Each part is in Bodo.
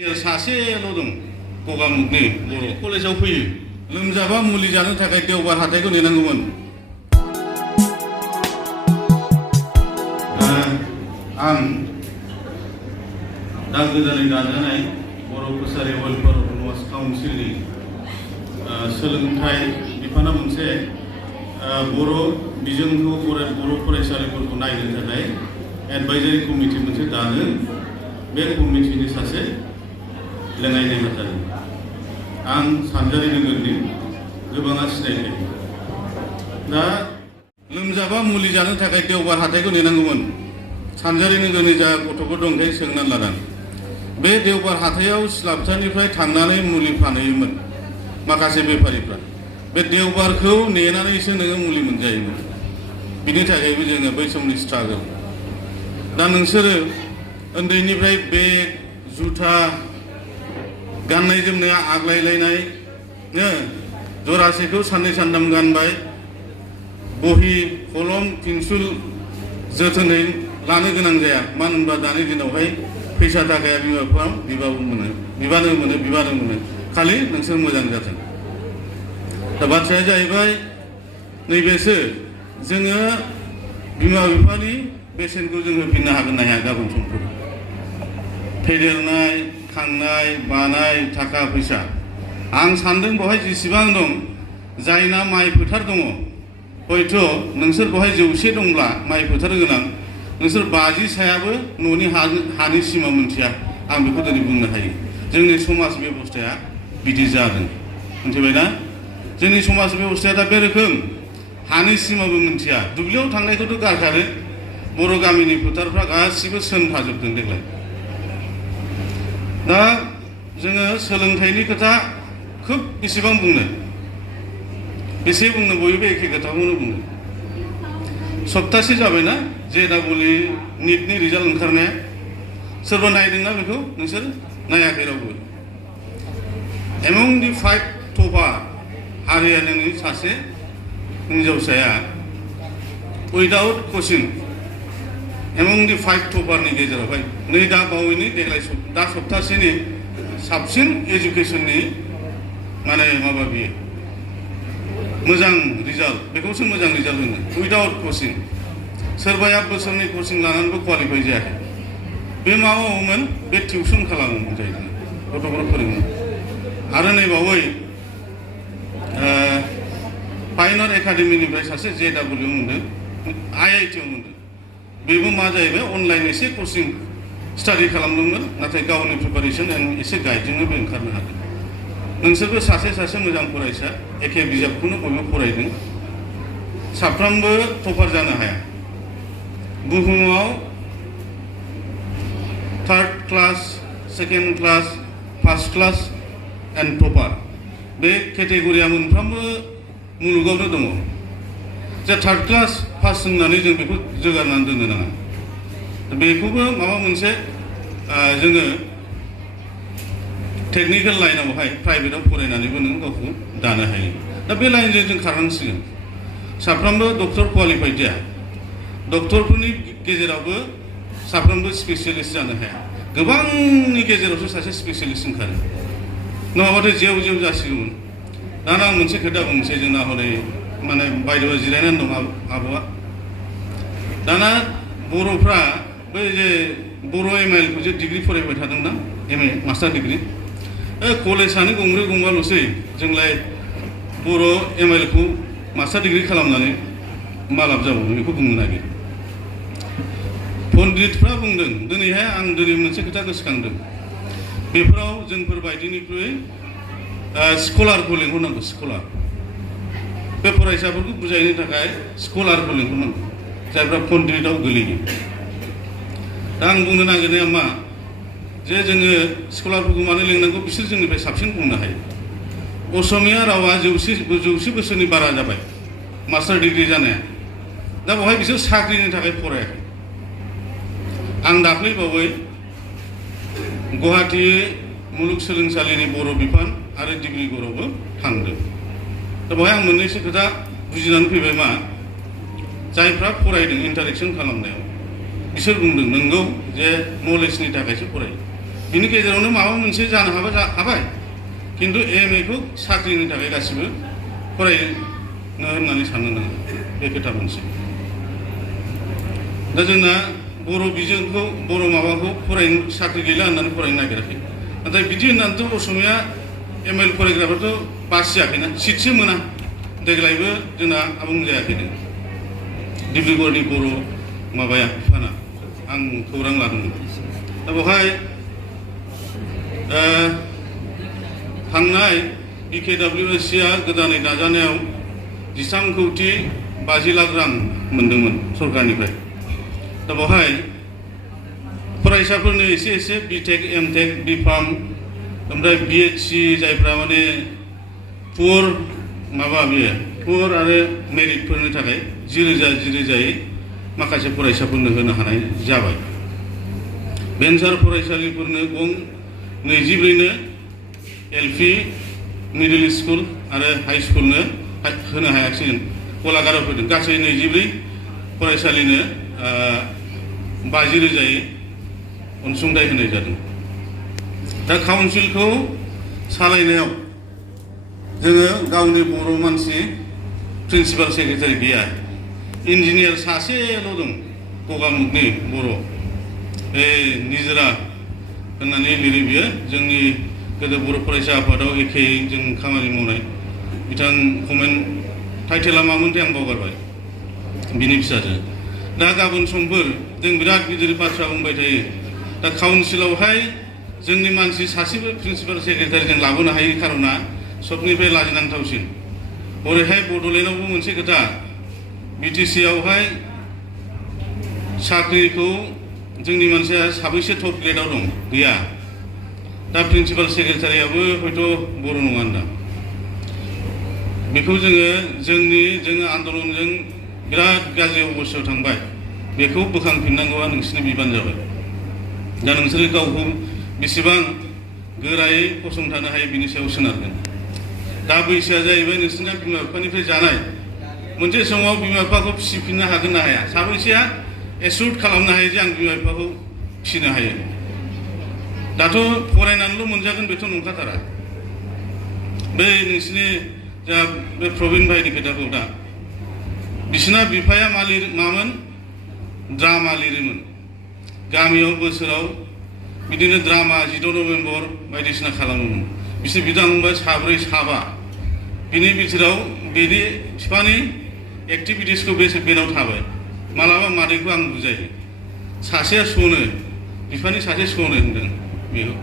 सासेल' दं गगामुगनि बर' कलेजाव फैयो लोमजाबा मुलि जानो थाखाय देवबार हाथाइखौ नेनांगौमोन। आं दा गोदानै दाजानाय बर' कसारि वेलफेयार अट'नमास काउन्सिलनि सोलोंथाइ बिफाना मोनसे बर' बिजोंखौ बर' फरायसालिफोरखौ नायनो थाखाय एडभाइजारि कमिटि मोनसे दानो बे कमिटिनि सासे लेङाइ नेहाथारि आं सानजारि नोगोरनि गोबाङा सिनायखायो। दा लोमजाबा मुलि जानो थाखाय देवबार हाथाइखौ नेनांगौमोन। सानजारि नोगोरनि जा गथ'फोर दं ओंखायनो सोंनानै लादों। बे देवबार हाथायाव सिलाबसानिफ्राय थांनानै मुलि फानहैयोमोन माखासे बेफारिफ्रा। बे देवबारखौ नेनानैसो नोङो मुलि मोनजायोमोन। बिनि थाखायबो जोङो बै समनि स्ट्रागल। दा नोंसोरो उन्दैनिफ्राय बेग जुथा गाननाय जोमनाया आग्लायलायनाय जरासेखौ साननै सानथाम गानबाय बहि कलम पेन्सिल जोथोनै लानो गोनां जाया। मानो होनबा दानि दिनावहाय फैसा थाखाया बिमा बिफा बिबानो मोनो खालि नोंसोर मोजां जाथों। दा बाथ्राया जाहैबाय नैबेसो जोङो बिमा बिफानि बेसेनखौ जों होफिननो हागोन ना हाया गाबोन समफोर फेदेरनाय खांनाय बानाय थाखा फैसा आं सानदों बेवहाय जेसेबां दं जायना माइ फोथार दङ हयथ' नोंसोर बेवहाय 100 दंब्ला माइ फोथार गोनां नोंसोर 50 सायाबो न'नि हानि सिमा मोनथिया। आं बेखौ दिनै बुंनो हायो। जोंनि समाज बेबस्थाया बिदि जादों मिथिबायना। जोंनि समाज बेबस्थाया दा बे रोखोम हानि सिमाबो मोनथिया। दुब्लियाव थांनायखौथ' गारखारो बर' गामिनि फोथारफ्रा गासिबो सोमफाजोबदों देग्लाय। दा जोङो सोलोंथाइनि खोथा खोब बेसेबां बुंनो बयबो एखे खोथाखौनो बुङो। सप्तासे जाबायना JEE निटनि रिजाल्ट ओंखारनाया सोरबा नायदोंना बेखौ नोंसोर नायाखै रावबो। एमं दि 5 टपार हारियानानि सासे हिन्जावसाया उइदाउट कचिं एमं दि 5 टपारनि गेजेरावहाय नै दा बावैनि देग्लाय दा सप्तासेनि साबसिन एजुकेसननि माबा बियो मोजां रिजाल्ट बेखौसो मोजां रिजाल्ट होनो उइदाउट कचिं। सोरबाया बोसोरनै कचिं लानानैबो क्वालिफाइ जायाखै। बे माबामोन बे टिउसन खालामोमोन जाहैदों गथ'फोर फोरोङो। आरो नै बावै पायनर एकाडेमिनिफ्राय सासे JEE मोनदों IIT आव मोनदों। बेबो मा जाहैबाय अनलाइन एसे कचिं स्टाडि खालामदोंमोन नाथाय गावनि प्रिपारेसन एसे गाइडजोंनो बे ओंखारनो हादों। नोंसोरबो सासे मोजां फरायसा एखे बिजाबखौनो बयबो फरायदों। साफ्रोमबो टपार जानो हाया। बुहुमाव 3rd class 2nd class 1st class and topper बे केटेगरिया मोनफ्रोमबो मुलुगावनो दङ। जे 3rd क्लास पास होननानै जों बेखौ जोगारनानै दोननो नाङा। बेखौबो माबा मोनसे जोङो टेक्निकेल लाइनावहाय प्राइभेटाव फरायनानैबो नों गावखौ दानो हायो। दा बे लाइनजों जों खारनांसिगोन। साफ्रोमबो डक्टर क्वालिफाइड जाया। डक्टरफोरनि गेजेरावबो साफ्रोमबो स्पेसियलिस्ट जानो हाया। गोबांनि गेजेरावसो सासे स्पेसियलिस्ट ओंखारो नङाबाथ' जेव जासिगौमोन। दाना आं मोनसे खोथा बुंनोसै जोंना हनै बायद'आ जिरायनानै दं आब'आ। दाना बर'फ्रा बै जे बर' MIL खौ जे डिग्री फरायबाय थादोंना MA मास्टार डिग्री कलेजआनो गंब्रै गंबाल'सै। जोंलाय बर' MIL खौ मास्टार डिग्री खालामनानै मा लाब जाबावो बेखौ बुंनो नागिरो। पन्डितफ्रा बुंदों दिनैहाय आं दिनै मोनसे खोथा गोसोखांदों बेफोराव जोंफोर बायदिनिख्रुइ स्कलारखौ लिंहरनांगौ। स्कलार बे फरायसाफोरखौ बुजायनो थाखाय स्कलारखौ लिंहरनांगौ जायफ्रा पन्डिताव गोलैयो। दा आं बुंनो नागिरनाया मा जे जोङो स्कलारफोरखौ मानो लिंनांगौ बिसोर जोंनिफ्राय साबसिन बुंनो हायो। असमिया रावा 100 बोसोरनि बारा जाबाय मास्टार डिग्री जानाया। दा बेवहाय बिसोर साख्रिनि थाखाय फरायाखै। आं दाख्लै बावै गुवाहाटी मुलुगसोलोंसालिनि बर' बिफान आरो डिब्रुगड़आवबो थांदों। दा बेवहाय आं मोननैसो खोथा बुजिनानै फैबाय मा जायफ्रा फरायदों इन्टारेक्सन खालामनायाव बिसोर बुंदों नंगौ जे नलेजनि थाखायसो फरायो। बिनि गेजेरावनो माबा मोनसे जानो हाबाय खिन्थु MA खौ साख्रिनि थाखाय गासिबो फरायनो होननानै साननो नाङा बे खोथा मोनसे दा जोंना बर' बिजोंखौ बर' माबाखौ फरायनो साख्रि गैला होननानै फरायनो नागिराखै नाथाय बिदि होननानैथ' असमिया ML फरायग्राफ्राथ' पास जायाखैना सिटसो मोना देग्लायबो जोंना आबुं जायाखैनो डिब्रुगड़नि बर' माबाया बिफाना आं खौरां लादोंमोन दा बेवहाय थांनाय BKWSC आ गोदानै दाजानायाव 13 कौटि 50 लाख रां मोनदोंमोन सरकारनिफ्राय दा बेवहाय फरायसाफोरनो एसे BTech MTech BPharm ओमफ्राय BHC जायफ्रा माने पुअर माबा बेयो पुअर आरो मेरिटफोरनि थाखाय 10,000 माखासे फरायसाफोरनो होनो हानाय जाबाय भेन्सार फरायसालिफोरनो गं 24नो LP मिडल स्कुल आरो हाई स्कुलनो होनो हायाखिसै गलाघाटआव फैदों गासै 24 फरायसालिनो 50,000 अनसुंथाइ होनाय जादों दा काउन्सिलखौ सालायनायाव जोङो गावनि बर' मानसि प्रिन्सिपाल सेक्रेटारि गैया इन्जिनियार सासेल' दं गगामुगनि बर' बे निजोरा होननानै लिरो बियो जोंनि गोदो बर' फरायसा आफादाव एखेयै जों खामानि मावनाय बिथां कमेन्ट टाइटेला मामोनथाय आं बावगारबाय बिनि फिसाजो दा गाबोन समफोर जों बिराद गिदिर बाथ्रा बुंबाय थायो दा काउन्सिलावहाय जोंनि मानसि सासेबो प्रिन्सिपाल सेक्रेटारि जों लाबोनो हायै खार'ना सबनिफ्राय लाजिनांथावसिन ओरैहाय बड'लेण्डआवबो मोनसे खोथा BTC आवहाय साख्रिखौ जोंनि मानसिया साबैसे टप ग्रेडआव दं गैया दा प्रिन्सिपाल सेक्रेटारियाबो हयथ' बर' नङा होनदा बेखौ जोङो आन्दलनजों बिराद गाज्रि अबस्थायाव थांबाय बेखौ बोखांफिननांगौआ नोंसोरनि बिबान जाबाय दा नोंसोरो गावखौ बेसेबां गोरायै फसंथानो हायो बिनि सायाव सोनारगोन दा बैसोआ जाहैबाय नोंसोरना बिमा बिफानिफ्राय जानाय मोनसे समाव बिमा बिफाखौ फिसिफिननो हागोन ना हाया साबैसेया एसुर्ट खालामनो हायो जे आं बिमा बिफाखौ फिसिनो हायो दाथ' फरायनानैल' मोनजागोन बेथ' नंखाथारा बे नोंसिनि जा बे प्रबिन भाइनि खोथाखौ दा बिसिना बिफाया मामोन ड्रामा लिरोमोन गामियाव बोसोराव बिदिनो ड्रामा 14 नभेम्बर बायदिसिना खालामोमोन बिसोर बिदा फंबाय साब्रै साबा बिनि बिथोराव बिनि बिफानि एक्टिभिटिसखौ बेनाव थाबाय मालाबा मादैखौ आं बुजायो सासेया सनो बिफानि सासे सनो होनदों बेखौ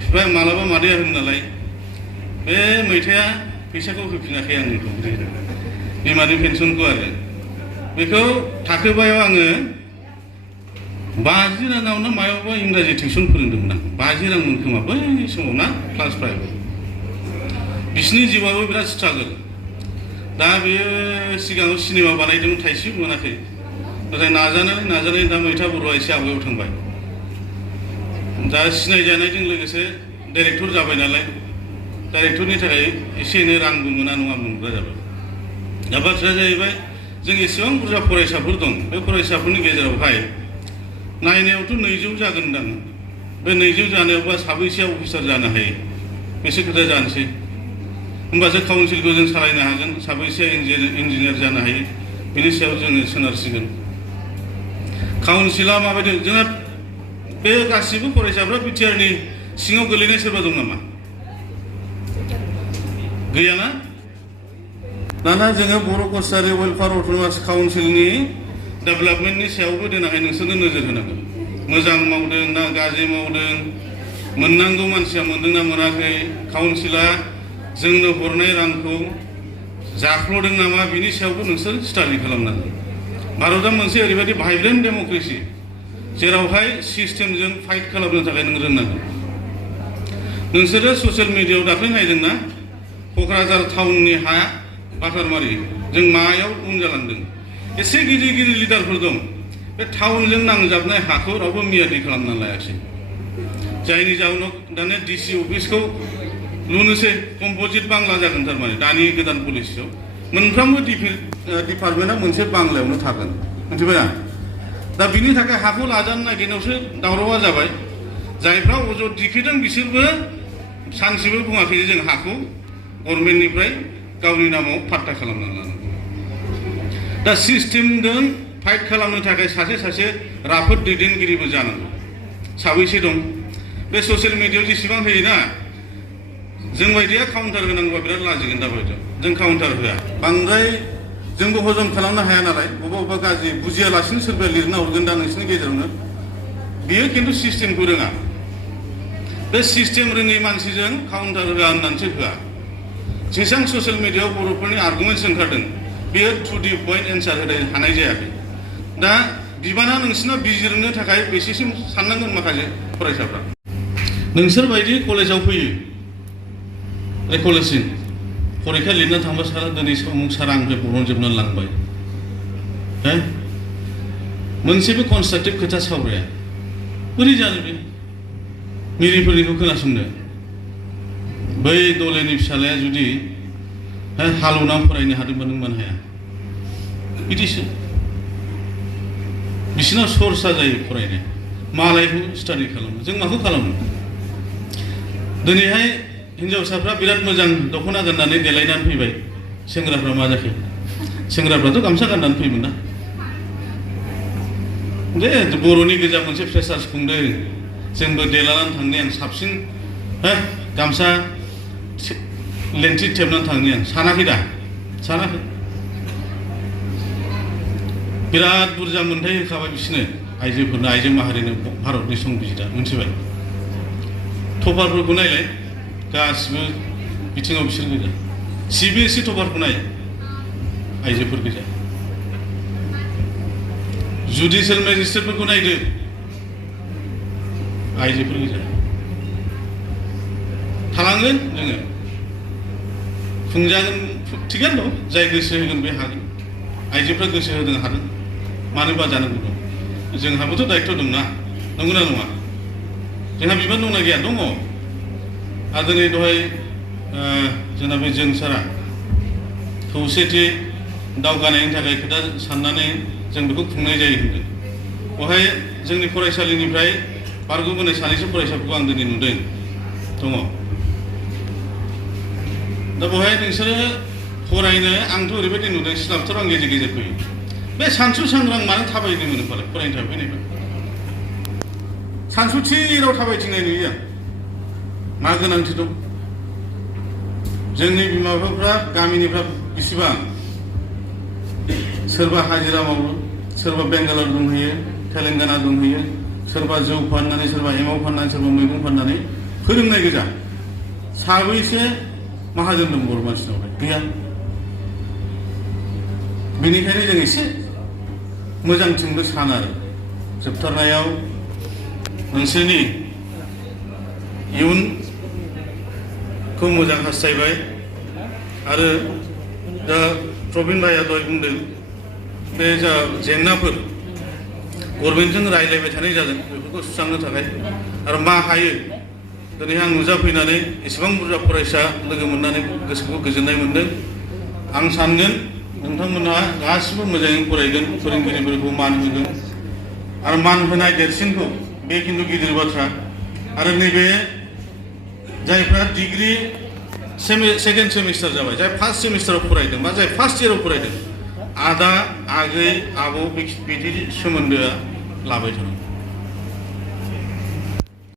बिफाया मालाबा मादैया होनो नालाय बे मैथाया फैसाखौ होफिनाखै आंनिखौ बिमानि पेन्सनखौ आरो बेखौ थाखोबायाव आङो 50 राङाव ना मायावबा इंराजि टिउसन फोरोंदोंमोन आं 50 रां मोनखोमा बै समाव ना क्लास 5 बिसिनि जिउआबो बिराद स्ट्रागल दा बेयो सिगाङाव सिनेमा बानायदोंमोन थाइसेबो मोनाखै नाथाय नाजानानै दा मैथा बर'आ एसे आवगायाव थांबाय दा सिनायजानायजों लोगोसे डाइरेक्टर जाबाय नालाय डाइरेक्टरनि थाखाय एसे एनै रांबो मोना नङा मोनग्रा जाबाय दा बाथ्राया जाहैबाय जों एसेबां बुरजा फरायसाफोर दं बे फरायसाफोरनि गेजेरावहाय नायनायावथ' 200 जागोनदां बे 200 जानायावबा साबैसेया अफिसार जानो हायो बेसे खोथा जानोसै होमबासो काउन्सिलखौ जों सालायनो हागोन साबैसेया इन्जिनियार जानो हायो बिनि सायाव जोङो सोनारसिगोन काउन्सिला माबायदि जोंहा बे गासिबो फरायसाफ्रा बिटिआरनि सिङाव गोलैनाय सोरबा दं नामा गैयाना दाना जोङो बर' कसारि वेलफेयार अट'नमास काउन्सिलनि डेभेलपमेन्टनि सायावबो देनाहाय नोंसोरनो नोजोर होनांगोन मोजां मावदों ना गाज्रि मावदों मोननांगौ मानसिया मोनदोंना मोनाखै काउन्सिला जोंनो हरनाय रांखौ जाख्ल'दों नामा बिनि सायावबो नोंसोर स्टाडि खालामनांगोन भारतआ मोनसे ओरैबायदि भाइब्रेन्ट डेम'क्रेसि जेरावहाय सिस्टेमजों फाइट खालामनो थाखाय नों रोंनांगोन नोंसोरो ससियेल मिडियायाव दाख्लै नायदोंना क'क्राझार टाउननि हा बाटारमारि जों मायाव उन जालांदों एसे गिदिर लिडारफोर दं बे टाउनजों नांजाबनाय हाखौ रावबो मियादि खालामना लायाखै जायनि जाउनाव दानिया डिसि अफिसखौ लुनोसै कम्प'जिट बांला जागोन थारमाने दानि गोदान पलिसियाव मोनफ्रोमबो डिपार्टमेन्टआ मोनसे बांलायावनो थागोन मिथिबाय दा बिनि थाखाय हाखौ लाजानो नागिरनायावसो दावरावा जाबाय जायफ्रा अजद दिखोदों बिसोरबो सानसेबो बुङाखै जों हाखौ गभर्नमेन्टनिफ्राय गावनि नामाव पाट्टा खालामना लानांगौ। दा सिस्टेमजों फाइट खालामनो थाखाय सासे सासे राफोद दैदेनगिरिबो जानांगौ। साबैसे दं बे ससियेल मिडियायाव जेसेबां होयोना जों बायदिया काउन्टार होनांगौबा बिराद लाजिगोन दा बायदियाव जों काउन्टार होआ। बांद्राय जोंबो हजम खालामनो हाया नालाय बबेबा गाज्रि बुजियालासिनो सोरबा लिरना हरगोन दा नोंसिनि गेजेरावनो बियो खिन्थु सिस्टेमखौ रोङा। बे सिस्टेम रोङै मानसिजों काउन्टार होआ होननानैसो होआ। जेसेबां ससियेल मिडियायाव बर'फोरनि आर्गुमेन्ट्स ओंखारदों बेयो टु दि पइन्ट एन्सार होनो हानाय जायाखै। दा बिबाना नोंसिना बिजिरनो थाखाय बेसेसिम साननांगोन माखासे फरायसाफ्रा। नोंसोर बायदि कलेजाव फैयो कलेजसिम फरिखा लिरना थांबा सारा दिनै उमुक सारा आंनिफ्राय बरनजोबनानै लांबाय मोनसेबो कनस्ट्राक्टिभ खोथा सावराया बोरै जानो बे मिरिफोरनिखौ खोनासंनो। बै दलेनि फिसालाया जुदि हालौनानै फरायनो हादोंबा नों मानो हाया बिदिसो बिसिनाव सर्सा जायो फरायनाय मालायखौ स्टाडि खालामो जों माखौ खालामो। दिनैहाय हिन्जावसाफ्रा बिराद मोजां दख'ना गाननानै देलायनानै फैबाय सेंग्राफ्रा मा जाखो सेंग्राफ्राथ' गामसा गाननानै फैयोमोन ना दे बर'नि गोजा मोनसे फ्रेसार्स खुंदों जोंबो देलानानै थांनो आं साबसिन गामसा लेन्थि थेबनानै थांनो आं सानाखै दा सानाखै बिराद बुरजा मोनथाय होखाबाय बिसोरनो आइजोफोरनो आइजो माहारिनो भारतनि संबिजिता मोनथिबाय। टपारफोरखौ नायलाय गासिबो बिथिङाव बिसोर गोजा CBSE टपारखौ नाय आइजोफोर गोजा जुडिसियेल मेजिस्ट्रेटफोरखौ नायदो आइजोफोर गोजा थालांगोन जोङो खुंजागोन थिगानो दं जाय गोसो होगोन बे हागोन आइजोफ्रा गोसो होदों हादों मानो बाजानांगौ दं जोंहाबोथ' दायित्व दंना नंगौना नङा जोंहा बिबान दंना गैया दङ। आरो दिनै दहाय जोंना बे जों सारा खौसेथि दावगानायनि थाखाय खोथा साननानै जों बेखौ खुंनाय जायो होनदों। बेवहाय जोंनि फरायसालिनिफ्राय बारग'बोनाय सानैसो फरायसाफोरखौ आं दिनै नुदों दङ। दा बेवहाय नोंसोरो फरायनो आंथ' ओरैबायदि नुदों स्लाबथार आं गेजेर गेजेर फैयो बे सानसु सांग्रां मानो थाबायनो मोनो फालाय फरायनो थाखाय फैनायबा सानसुथिराव थाबायथिंनाय नुयो आं मा गोनांथि दं। जोंनि बिमा बिफाफ्रा गामिनिफ्रा बेसेबां सोरबा हाजिरा मावो सोरबा बेंगालर दंहैयो तेलेंगाना दंहैयो सोरबा जौ फाननानै सोरबा एमाव फाननानै सोरबा मैगं फाननानै फोरोंनाय गोजा साबैसे माहाजोन दं बर' मानसिनावहाय गैया। बेनिखायनो जों एसे मोजांथिंबो सानो आरो जोबथारनायाव नोंसोरनि इयुनखौ मोजां हास्थायबाय। आरो दा प्रबिन भाइया दहाय बुंदों बे जा जेंनाफोर गभर्नमेन्टजों रायज्लायबाय थानाय जादों बेफोरखौ सुस्रांनो थाखाय आरो मा हायो दिनै आं नुजाफैनानै एसेबां बुरजा फरायसा लोगो मोननानै गोसोखौ गोजोननाय मोनदों। आं सानगोन नोंथांमोनहा गासिबो मोजाङै फरायगोन फोरोंगिरिफोरखौ मान होगोन आरो मान होनाय देरसिनखौ बे खिन्थु गिदिर बाथ्रा। आरो नैबे जायफ्रा डिग्री सेकेन्ड सेमिस्टार जाबाय जाय फार्स्ट सेमिस्टाराव फरायदों बा जाय फार्स्ट इयाराव फरायदों आदा आगै आबौ बिदि सोमोन्दोआ लाबाय थानांगौ।